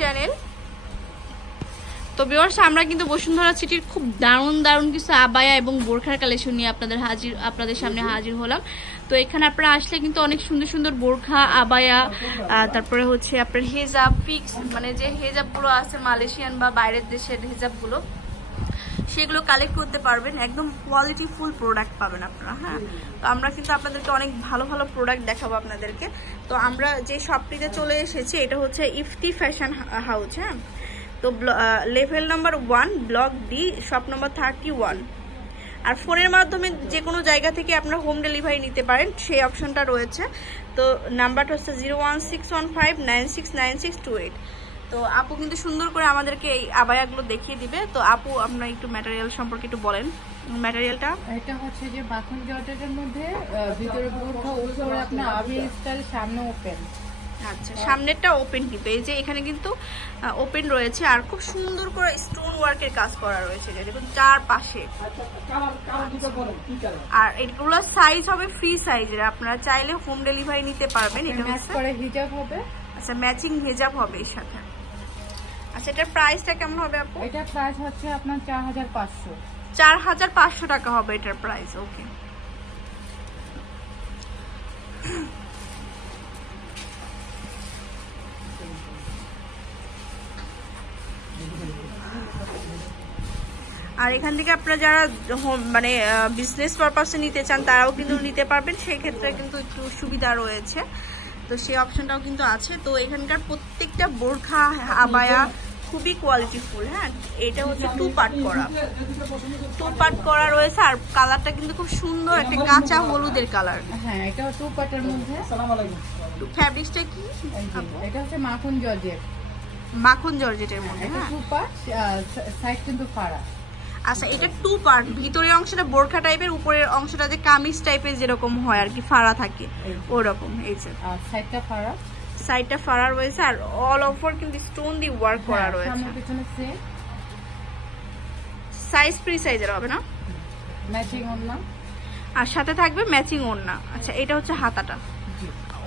Channel. তো viewers, আমরা কিন্তু বসুন্ধরা সিটির খুব দারুণ কিছু আবায়া এবং বোরখার কালেকশন নিয়ে আপনাদের সামনে হাজির হলাম। তো এখানে আপনারা আসলে কিন্তু অনেক সুন্দর বোরখা, আবায়া, তারপরে হচ্ছে আপনার হেজাব ফিক্স, মানে যে হেজাবগুলো আছে মালয়েশিয়ান বা বাইরের দেশের হেজাবগুলো, সেগুলো কালেক্ট করতে পারবেন। একদম কোয়ালিটি ফুল প্রোডাক্ট পাবেন আপনারা। হ্যাঁ, তো আমরা কিন্তু আপনাদেরকে অনেক ভালো প্রোডাক্ট দেখাবো আপনাদেরকে। তো আমরা যে শপটিতে চলে এসেছি এটা হচ্ছে ইফতি ফ্যাশন হাউস। হ্যাঁ, তো level number 1, block D, shop number 31। আর ফোনের মাধ্যমে যে কোনো জায়গা থেকে আপনারা হোম ডেলিভারি নিতে পারেন, সেই অপশনটা রয়েছে। তো নাম্বারটা হচ্ছে 01615969628। তো আপু কিন্তু সুন্দর করে আমাদেরকে এই আবায়াগুলো দেখিয়ে দিবে। তো আপু, আমরা একটু ম্যাটেরিয়াল সম্পর্কে একটু বলেন। ম্যাটেরিয়ালটা এটা হচ্ছে যে মাখন জর্জেটের মধ্যে ভিতরে বোরখা, উপরে আপনার আবি স্টাইল, সামনে ওপেন। আচ্ছা, সামনেরটা ওপেন কিন্তু এই যে এখানে কিন্তু ওপেন রয়েছে, আর খুব সুন্দর করে স্টোন ওয়ার্কের কাজ করা রয়েছে যে দেখুন চারপাশে। আর এগুলো সাইজ হবে ফ্রি সাইজের, আপনারা চাইলে হোম ডেলিভারি নিতে পারবেন। এটা হচ্ছে হিজাব হবে। আচ্ছা, ম্যাচিং হিজাব হবে এর সাথে। আচ্ছা, এটার প্রাইসটা কেমন হবে আপু? এটার প্রাইস হচ্ছে আপনার 4500। 4500 টাকা হবে এটার প্রাইস। ওকে, আর এখান থেকে আপনারা যারা মানে বিজনেস পারপাসে নিতে চান তারাও কিন্তু নিতে পারবেন, সেই ক্ষেত্রে কিন্তু একটু সুবিধা রয়েছে। তো সেই অপশনটাও কিন্তু আছে। তো এখানকার প্রত্যেকটা বোরখা, আবায়া খুবই কোয়ালিটিফুল। হ্যাঁ, এটা হচ্ছে 2 পার্ট করা রয়েছে, আর কালারটা কিন্তু খুব সুন্দর একটা কাঁচা হলুদের কালার। হ্যাঁ, এটা 2 পার্টের মধ্যে। আসসালামু আলাইকুম। ফ্যাব্রিক্সটা কি? এটা হচ্ছে মাখন জর্জেট। মাখন জর্জেটের মধ্যে। হ্যাঁ, 2 পার্ট, সাইড কিন্তু ফাড়া। আচ্ছা, এটা 2 পার্ট, ভিতরের অংশটা বোরখা টাইপের, উপরের অংশটা যে কামিজ টাইপের যেরকম হয় আর কি, ফাড়া থাকে ওরকম। এই যে সাইডটা ফাড়া, সাইডটা ফাড়া রয়েছে, আর অল ওভার কিন্তু স্টোন দিয়ে ওয়ার্ক করা রয়েছে। সামনে পিছনে সেম সাইজ ফ্রি সাইজের হবে না, ম্যাচিং ওড়না, আর সাথে থাকবে ম্যাচিং ওড়না। আচ্ছা, এটা হচ্ছে হাতাটা।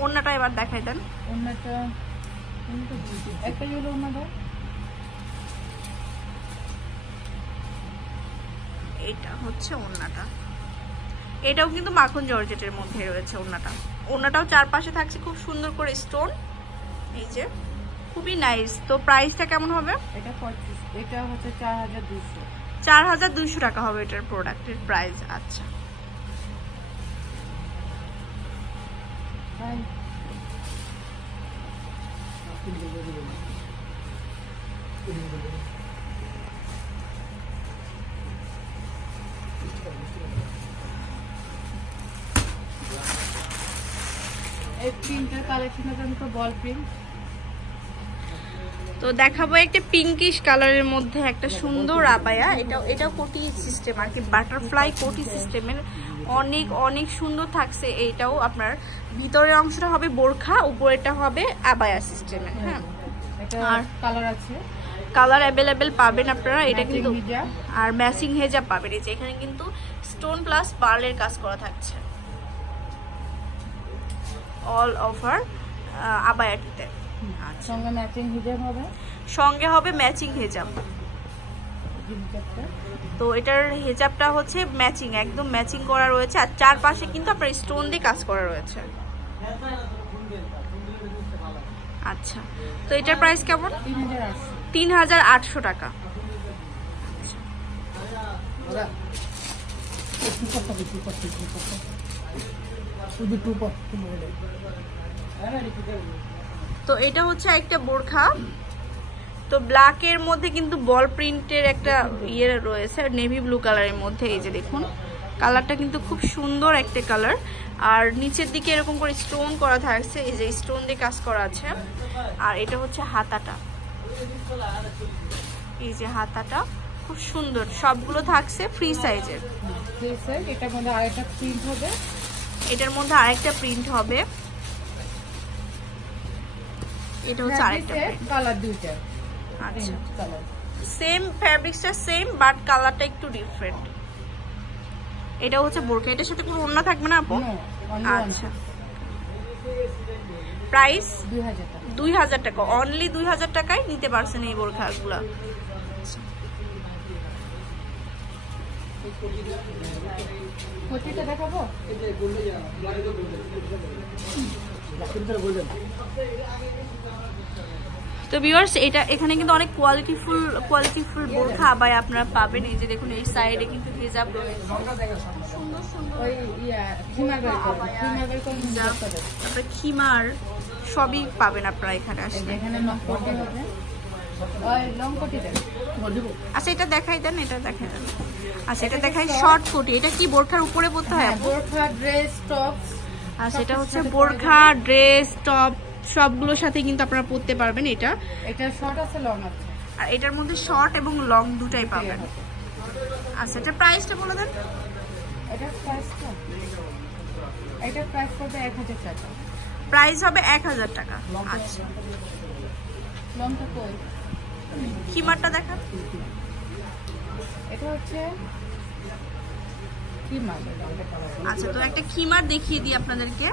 ওড়নাটা এবার দেখাই দেন। ওড়নাটা একটা ইয়েলো ওড়না দাও। এটা হচ্ছে ওড়নাটা, এটাও কিন্তু মাখন জর্জেটের মধ্যে রয়েছে ওড়নাটাও চারপাশে থাকছে খুব সুন্দর করে স্টোন। এই যে খুবই নাইস। তো প্রাইসটা কেমন হবে? এটা 25, এটা হচ্ছে 4200। 4200 টাকা হবে এটার প্রোডাক্টের প্রাইস। আচ্ছা, এই প্রিন্টের কালেকশনটা তো বল প্রিন্ট। তো দেখাবো একটা পিঙ্কিশ কালারের মধ্যে একটা সুন্দর আবায়া। এটাও কোটি সিস্টেম আর কি, বাটারফ্লাই কোটি সিস্টেমের, অনেক সুন্দর থাকছে। এইটাও আপনার ভিতরের অংশটা হবে বোরখা, উপরেটা হবে আবায়া সিস্টেমের। হ্যাঁ, আর কালার আছে, কালার অ্যাভেলেবেল পাবেন আপনারা। এটা কিন্তু আর ম্যাচিং হেজাব পাবেন। এই যে এখানে কিন্তু স্টোন প্লাস পার্লের কাজ করা থাকছে অল ওভার আবায়াটিতে। সঙ্গে ম্যাচিং হিজাব হবে, সঙ্গে হবে ম্যাচিং হেজাব। তো এটার হেজাবটা হচ্ছে ম্যাচিং, একদম ম্যাচিং করা রয়েছে, আর চারপাশে কিন্তু আপনার স্টোন দিয়ে কাজ করা রয়েছে। আচ্ছা, তো এটার প্রাইস কেমন? 3800 টাকা। তো এটা হচ্ছে একটা বোরখা, তো ব্ল্যাকের মধ্যে কিন্তু বল প্রিন্টের একটা ইয়ে রয়েছে, নেভি ব্লু কালারের মধ্যে। এই যে দেখুন কালারটা কিন্তু খুব সুন্দর একটা কালার, আর নিচের দিকে এরকম করে স্টোন করা থাকছে, এই যে স্টোন দিয়ে কাজ করা আছে। আর এটা হচ্ছে হাতাটা, এই যে হাতাটা খুব সুন্দর, সবগুলো থাকছে ফ্রি সাইজের। এটার মধ্যে আরেকটা প্রিন্ট হবে, এটার মধ্যে আরেকটা প্রিন্ট হবে। এটা হচ্ছে আরেকটা কালার, দুইটা। আচ্ছা, সেম ফ্যাব্রিক্সটা সেম, বাট কালারটা একটু ডিফারেন্ট। এটা হচ্ছে বোরকা, এটার সাথে কোনো ওড়না থাকবে না আপু? আচ্ছা, প্রাইস 2000 টাকা, অনলি 2000 টাকায় নিতে পারছেন এই বোরখাগুলো। কোটিটা দেখাবো। তো ভিউয়ার্স এটা এখানে কিন্তু অনেক কোয়ালিটিফুল বোরখা আবায়া আপনারা পাবেন। এই যে দেখুন এই সাইডে কিন্তু হিজাব রয়েছে, সুন্দর সুন্দর ওই তারপরে খিমার সবই পাবেন আপনারা এখানে আসলে। এখানে লং কোটি হবে, ওই লং কোটি দেন। আচ্ছা এটা দেখাই দেন, এটা দেখাই দেন। আচ্ছা এটা দেখাই শর্ট কোটি। এটা কি বোরখার উপরে পরতে হয়? বোরখা, ড্রেস, টপ। আচ্ছা এটা হচ্ছে বোরখা, ড্রেস, টপ সবগুলোর সাথে কিন্তু আপনারা পরতে পারবেন। এটা শর্ট আছে, লং আছে, আর এটার মধ্যে শর্ট এবং লং দুটাই পাবেন। আচ্ছা এটা প্রাইসটা বলে দেন। এটার প্রাইস পড়বে 1000 টাকা। প্রাইস হবে 1000 টাকা। আচ্ছা লংটা কই? খিমারটা দেখান। এটা হচ্ছে খিমার। আচ্ছা তো একটা খিমার দেখিয়ে দিই আপনাদেরকে।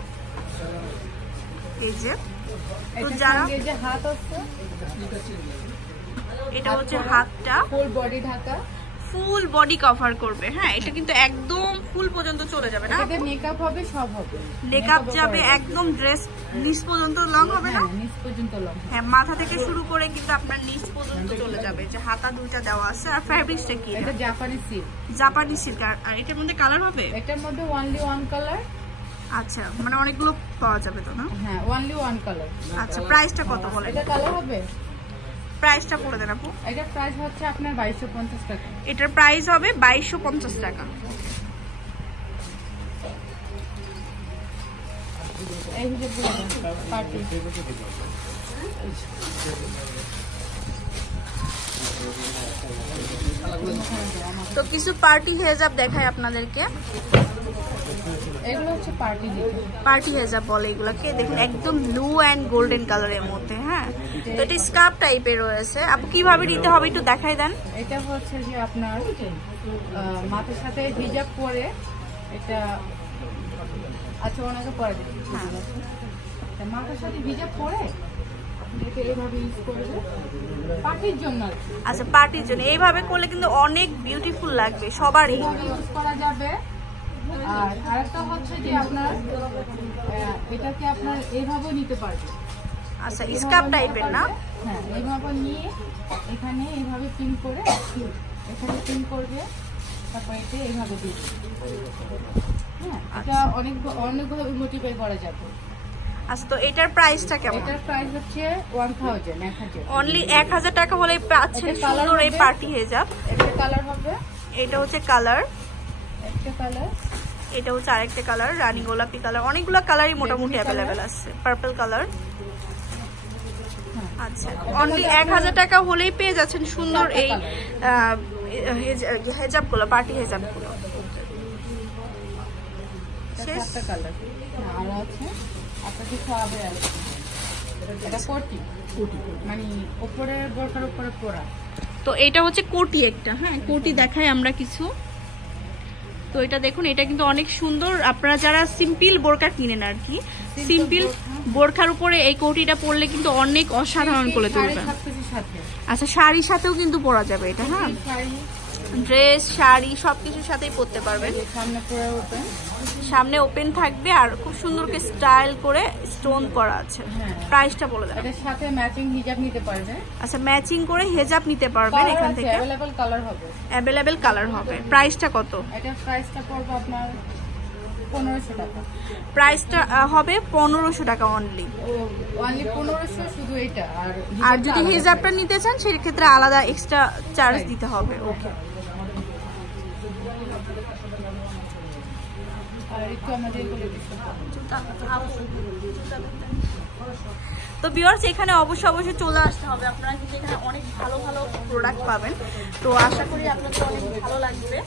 এই যে তো যারা এই যে হাত আছে, এটা হচ্ছে হাতটা full body Dhaka, full body cover করবে। হ্যাঁ এটা কিন্তু একদম ফুল পর্যন্ত চলে যাবে না? এটাতে মেকআপ হবে, সব হবে। মেকআপ যাবে একদম, ড্রেস নিচ পর্যন্ত লং হবে না? নিচ পর্যন্ত লং। হ্যাঁ মাথা থেকে শুরু করে কিন্তু আপনার নিচ পর্যন্ত চলে যাবে। যে হাতা দুইটা দেওয়া আছে। আর ফেব্রিক্সটা কি? এটা জাপানি সিল্ক। জাপানি সিল্ক। আর এটার মধ্যে কালার হবে? এটার মধ্যে অনলি ওয়ান কালার। আচ্ছা মানে অনেকগুলো পাওয়া যাবে তো না? হ্যাঁ অনলি ওয়ান কালার। আচ্ছা প্রাইসটা কত বলেন? এটা কালার হবে। প্রাইসটা বলে দেন আপু। এটার প্রাইস হচ্ছে আপনার 2250 টাকা। এটার প্রাইস হবে 2250 টাকা। এই যে পার্টি তো কিছু পার্টি হেজাব দেখায় আপনাদেরকে। এগুলো হচ্ছে পার্টি হেজাব বলে এগুলাকে। দেখুন একদম ব্লু অ্যান্ড গোল্ডেন কালারের মধ্যে। হ্যাঁ তো এটা স্কার্ফ টাইপের রয়েছে। আপু কিভাবে নিতে হবে একটু দেখাই দেন। এটা হচ্ছে যে আপনার মাথার সাথে হিজাব পরে এটা, আচ্ছা ওনাকে পরে দিচ্ছি। হ্যাঁ মাথার সাথে হিজাব পরে এটা এইভাবে ইউজ করবে পার্টির জন্য। আচ্ছা পার্টির জন্য এইভাবে করলে কিন্তু অনেক বিউটিফুল লাগবে সবারই। ইউজ করা যাবে। আর আরেকটা হচ্ছে যে আপনার এটাকে আপনার এইভাবেও নিতে পারবেন। আচ্ছা স্কার্ফ টাইপের না? হ্যাঁ এইভাবে নিয়ে এখানে এইভাবে পিন করে এখানে পিন করবে, তারপর এটা এইভাবে দিবে। হ্যাঁ এটা অনেকভাবে মোটিফাই করা যাবে। আচ্ছা তো এটার প্রাইসটা কেমন? এটার প্রাইস হচ্ছে 1000 অনলি 1000 টাকা হলে পাচ্ছেন সুন্দর এই পার্টি হেজাব। একটা কালার হবে, এটা হচ্ছে কালার, একটা কালার, এটা হচ্ছে আরেকটা কালার রানী গোলাপি কালার। অনেকগুলো কালারই মোটামুটি অ্যাভেলেবেল আছে। Purple colour. আচ্ছা অনলি 1000 টাকা হলেই পেয়ে যাচ্ছেন সুন্দর এই হেজাবগুলো, পার্টি হেজাবগুলো। একটা কালার আর আছে আপনার কিছু হবে আছে। এটা কোটি মানে উপরে বোরখার উপরে পরা। তো এটা হচ্ছে কোটি একটা। হ্যাঁ কোটি দেখাই আমরা কিছু। তো এটা দেখুন এটা কিন্তু অনেক সুন্দর। আপনারা যারা সিম্পল বোরকা কিনেন আর কি, সিম্পল বোরখার উপরে এই কোটিটা পরলে কিন্তু অনেক অসাধারণ করে তুলবে। আচ্ছা শাড়ির সাথেও কিন্তু পরা যাবে এটা। হ্যাঁ ড্রেস, শাড়ি সবকিছুর সাথেই পরতে পারবেন। সামনে ওপেন থাকবে আর খুব সুন্দর করে স্টাইল করে স্টোন করা আছে। প্রাইসটা বলে দেন। এটার সাথে ম্যাচিং হিজাব নিতে পারবেন। আচ্ছা ম্যাচিং করে হেজাব নিতে পারবেন এখান থেকে। अवेलेबल কালার হবে। अवेलेबल কালার হবে। প্রাইসটা কত? এটার প্রাইসটা পড়বে আপনার 1500 টাকা। প্রাইসটা হবে 1500 টাকা অনলি। অনলি 1500 শুধু এটা। আর যদি হিজাবটা নিতে চান সেই ক্ষেত্রে আলাদা এক্সট্রা চার্জ দিতে হবে। ওকে আর একটু আমাদের বলে দিচ্ছি। তো ভিউয়ার্স এখানে অবশ্যই চলে আসতে হবে। আপনারা কিন্তু এখানে অনেক ভালো ভালো প্রোডাক্ট পাবেন। তো আশা করি আপনাদের অনেক ভালো লাগবে।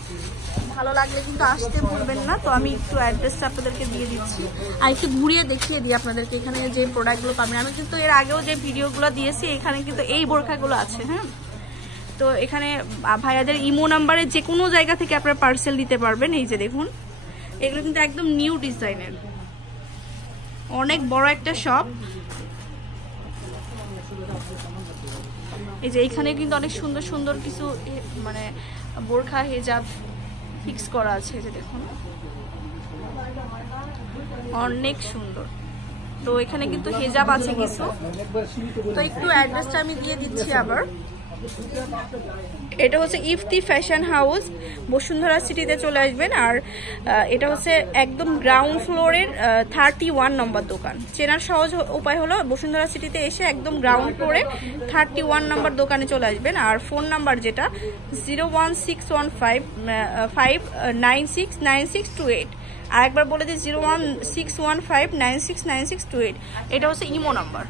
ভালো লাগলে কিন্তু আসতে ভুলবেন না। তো আমি একটু অ্যাড্রেসটা আপনাদেরকে দিয়ে দিচ্ছি আর একটু ঘুরিয়ে দেখিয়ে দিই আপনাদেরকে এখানে যে প্রোডাক্টগুলো পাবেন। আমি কিন্তু এর আগেও যে ভিডিওগুলো দিয়েছি এখানে কিন্তু এই বোরখাগুলো আছে। হ্যাঁ তো এখানে ভাইয়াদের ইমো নাম্বারে যে কোনো জায়গা থেকে আপনারা পার্সেল দিতে পারবেন। এই যে দেখুন এগুলো কিন্তু একদম নিউ ডিজাইনের, অনেক বড় একটা শপ। এই যে এইখানে কিন্তু অনেক সুন্দর সুন্দর কিছু মানে বোরখা হিজাব ফিক্স করা আছে, এই যে দেখুন অনেক সুন্দর। তো এখানে কিন্তু হিজাব আছে কিছু। তো একটু অ্যাড্রেসটা আমি দিয়ে দিচ্ছি আবার। এটা হচ্ছে ইফতি ফ্যাশন হাউস, বসুন্ধরা সিটিতে চলে আসবেন। আর এটা হচ্ছে একদম গ্রাউন্ড ফ্লোরের 31 নম্বর দোকান। চেনার সহজ উপায় হলো বসুন্ধরা সিটিতে এসে একদম গ্রাউন্ড ফ্লোরে 31 নম্বর দোকানে চলে আসবেন। আর ফোন নাম্বার যেটা 01615969628। আর একবার বলে দিই 01615969628। এটা হচ্ছে ইমো নাম্বার।